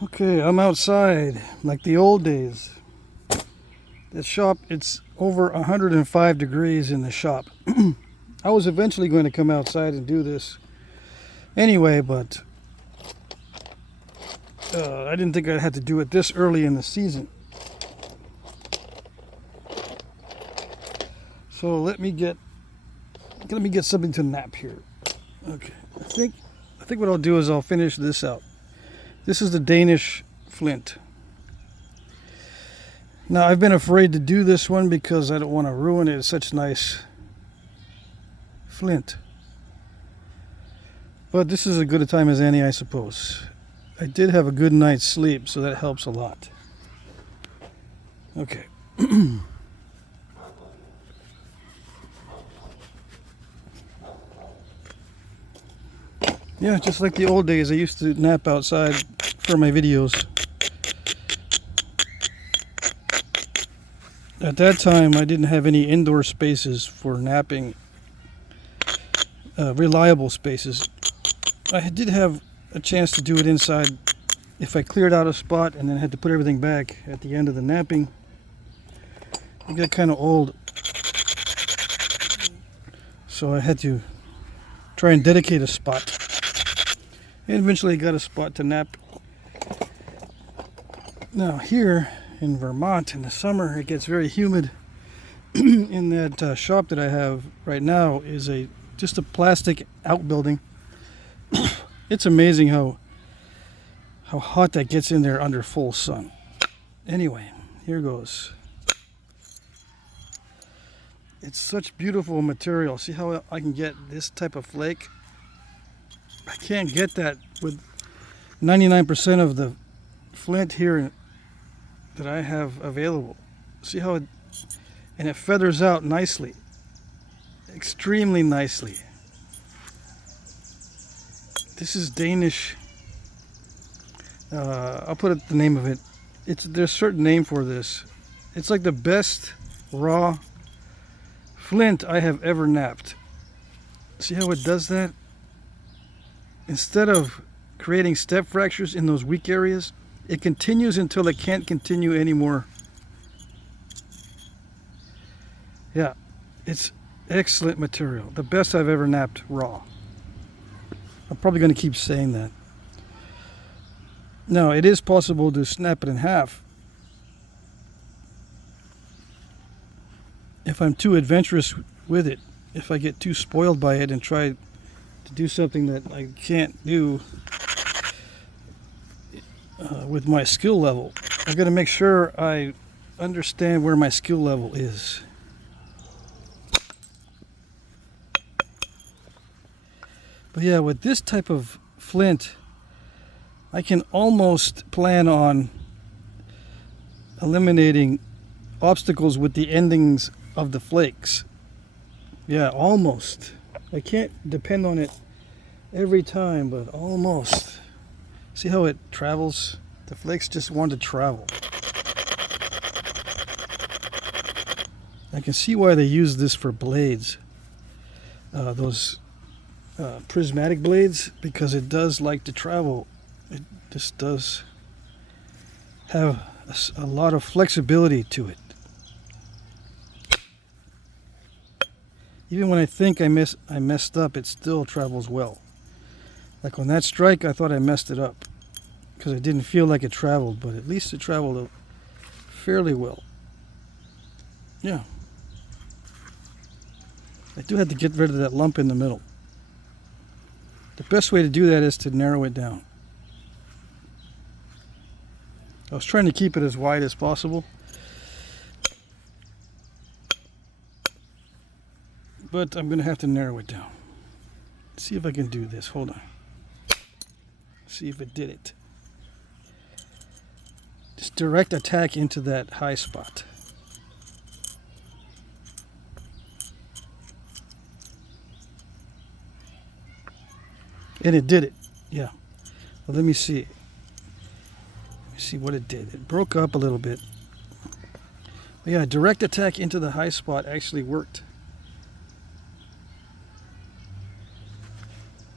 Okay, I'm outside like the old days. The shop, it's over 105 degrees in the shop. I was eventually going to come outside and do this anyway, but I didn't think I'd have to do it this early in the season. So let me get something to nap here. Okay, I think what I'll do is I'll finish this out. This is the Danish Flint. Now I've been afraid to do this one because I don't want to ruin it. It's such nice flint. But this is as good a time as any, I suppose. I did have a good night's sleep, so that helps a lot. Okay. Yeah, just like the old days, I used to nap outside for my videos. At that time, I didn't have any indoor spaces for napping, reliable spaces. I did have a chance to do it inside if I cleared out a spot and then had to put everything back at the end of the napping. It got kind of old, so I had to try and dedicate a spot. And eventually got a spot to nap. Now here in Vermont in the summer, it gets very humid. In that shop that I have right now is just a plastic outbuilding. It's amazing how hot that gets in there under full sun. Anyway, here goes. It's such beautiful material. See how I can get this type of flake? I can't get that with 99% of the flint here that I have available. See how it feathers out nicely, extremely nicely. This is Danish. I'll put the name of it. There's a certain name for this. It's like the best raw flint I have ever napped. See how it does that? Instead of creating step fractures in those weak areas, it continues until it can't continue anymore. Yeah, it's excellent material. The best I've ever napped raw. I'm probably going to keep saying that. Now, it is possible to snap it in half. If I'm too adventurous with it, if I get too spoiled by it and try to do something that I can't do with my skill level, I've got to make sure I understand where my skill level is. But yeah, with this type of flint, I can almost plan on eliminating obstacles with the endings of the flakes. Yeah, almost. I can't depend on it every time, but almost. See how it travels? The flakes just want to travel. I can see why they use this for blades. Those prismatic blades, because it does like to travel. It just does have a lot of flexibility to it. Even when I think I messed up, it still travels well. Like on that strike, I thought I messed it up because I didn't feel like it traveled, but at least it traveled fairly well. Yeah. I do have to get rid of that lump in the middle. The best way to do that is to narrow it down. I was trying to keep it as wide as possible, but I'm going to have to narrow it down. Let's see if I can do this. Hold on. See if it did it. Just direct attack into that high spot. And it did it. Yeah. Well, let me see. Let me see what it did. It broke up a little bit. But yeah, direct attack into the high spot actually worked.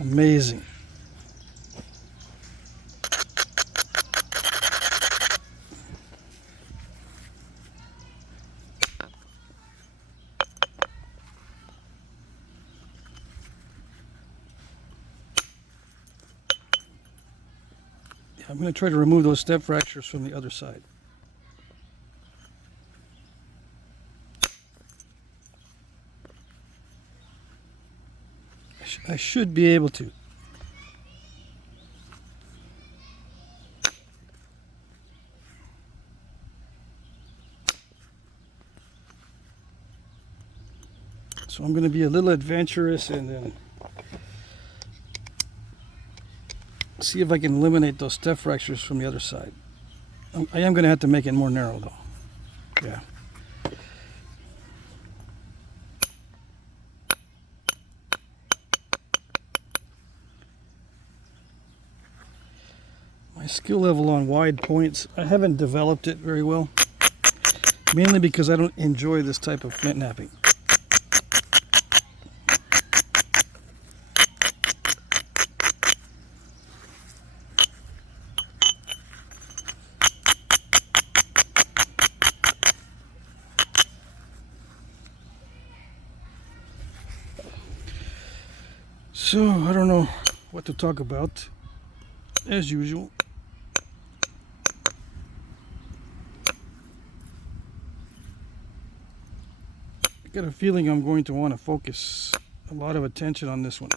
Amazing. Yeah, I'm going to try to remove those step fractures from the other side. I should be able to. So I'm going to be a little adventurous and then see if I can eliminate those step fractures from the other side. I am going to have to make it more narrow though. Yeah. My skill level on wide points, I haven't developed it very well. Mainly because I don't enjoy this type of flint knapping. So, I don't know what to talk about, as usual. I got a feeling I'm going to want to focus a lot of attention on this one.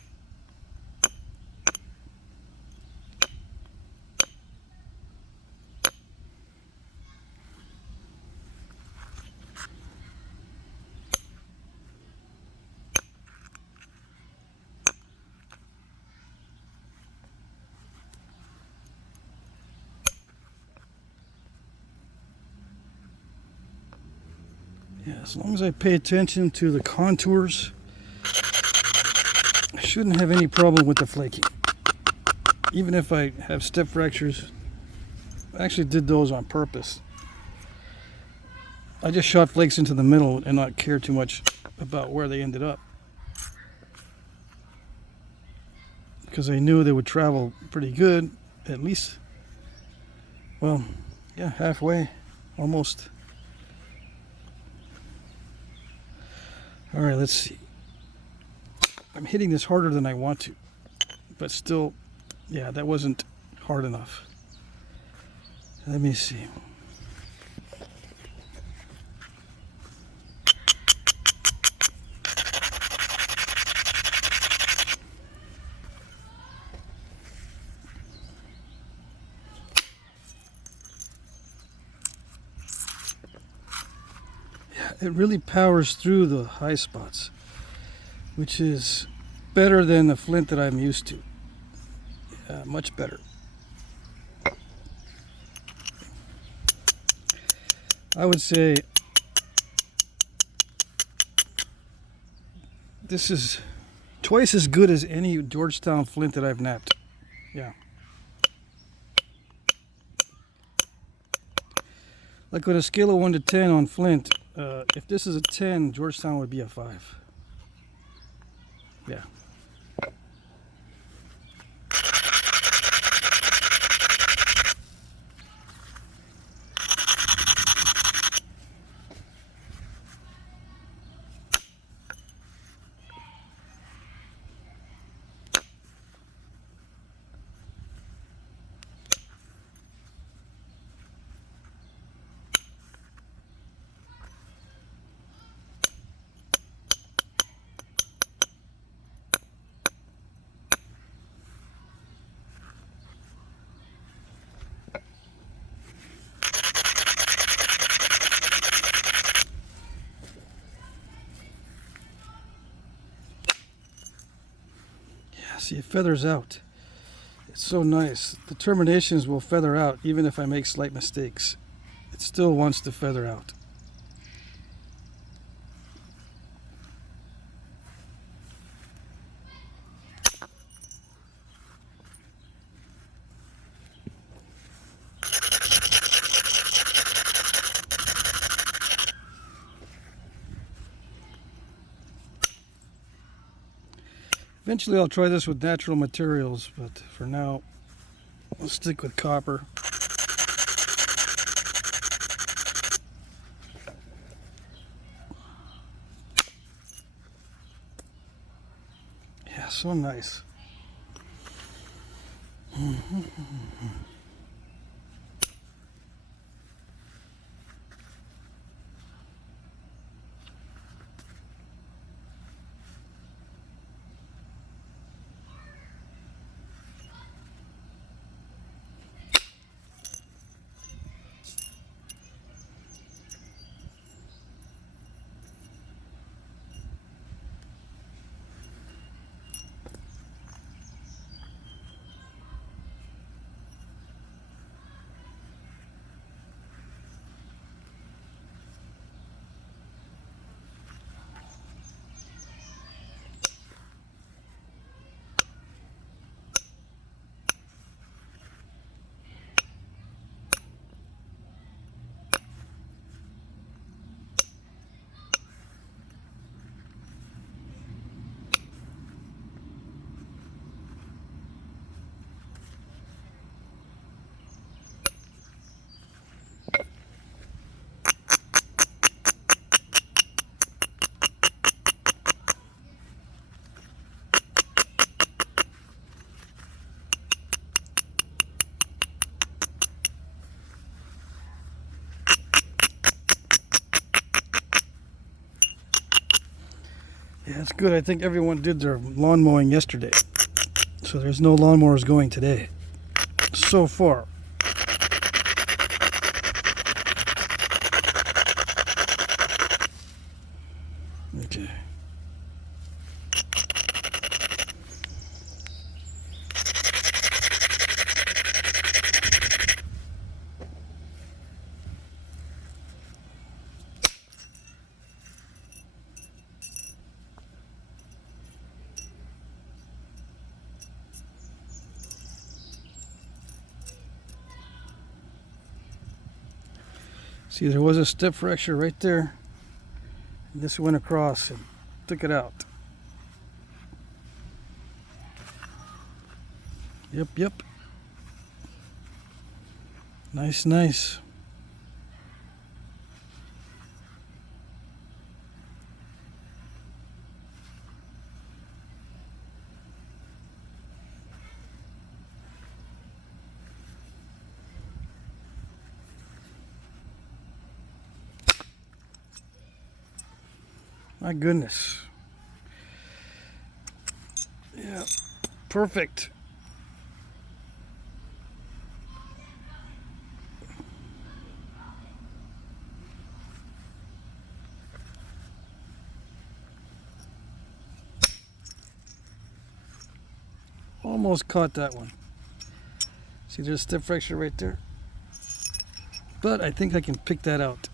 Yeah, as long as I pay attention to the contours, I shouldn't have any problem with the flaking. Even if I have step fractures, I actually did those on purpose. I just shot flakes into the middle and not care too much about where they ended up, because I knew they would travel pretty good, at least, well, yeah, halfway, almost. All right, let's see. I'm hitting this harder than I want to, but still, yeah, that wasn't hard enough. Let me see. It really powers through the high spots, which is better than the flint that I'm used to. Much better. I would say this is twice as good as any Georgetown flint that I've knapped. Yeah. Like on a scale of 1 to 10 on flint, if this is a 10, Georgetown would be a 5. Yeah. See, it feathers out. It's so nice. The terminations will feather out even if I make slight mistakes. It still wants to feather out. Eventually I'll try this with natural materials, but for now I'll stick with copper. Yeah, so nice. Yeah, it's good. I think everyone did their lawn mowing yesterday. So there's no lawnmowers going today. So far. Okay. See, there was a step fracture right there. This went across and took it out. Yep, yep. Nice, nice. My goodness. Yeah, perfect. Almost caught that one. See, there's a step fracture right there. But I think I can pick that out.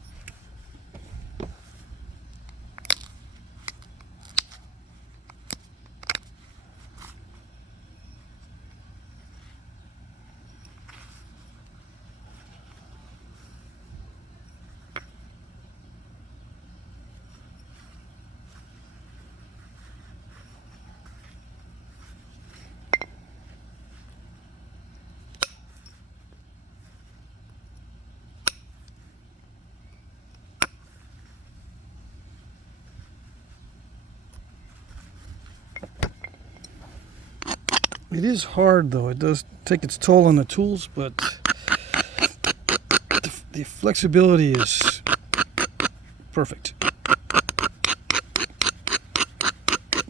It is hard though. It does take its toll on the tools, but the flexibility is perfect.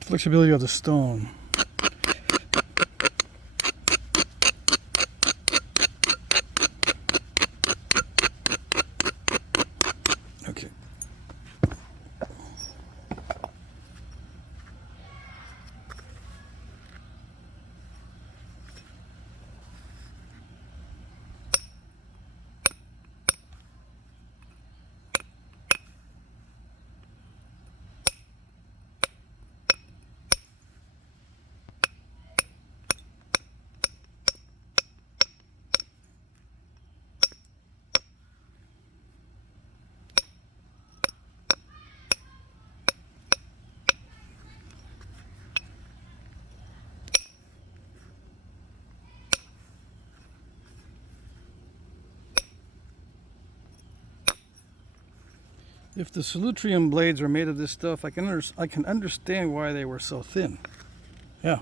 Flexibility of the stone. Okay. If the Solutrium blades are made of this stuff, I can understand why they were so thin. Yeah.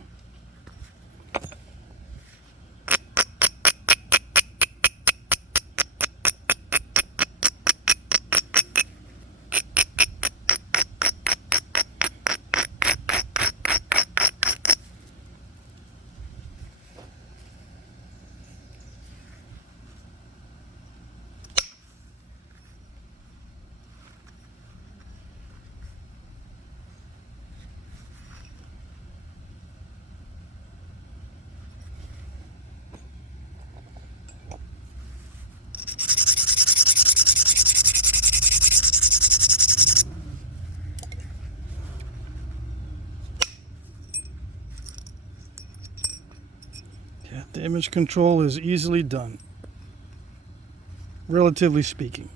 Yeah, the image control is easily done, relatively speaking.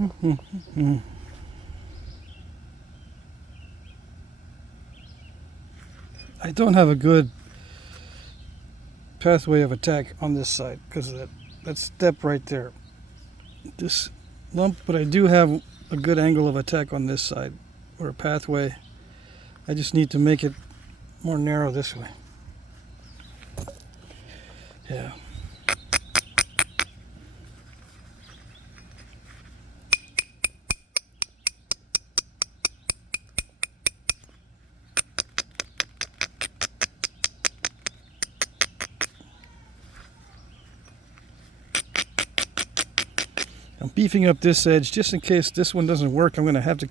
I don't have a good pathway of attack on this side because of that step right there. This lump, but I do have a good angle of attack on this side, or a pathway. I just need to make it more narrow this way. Yeah. I'm beefing up this edge just in case this one doesn't work. I'm going to have to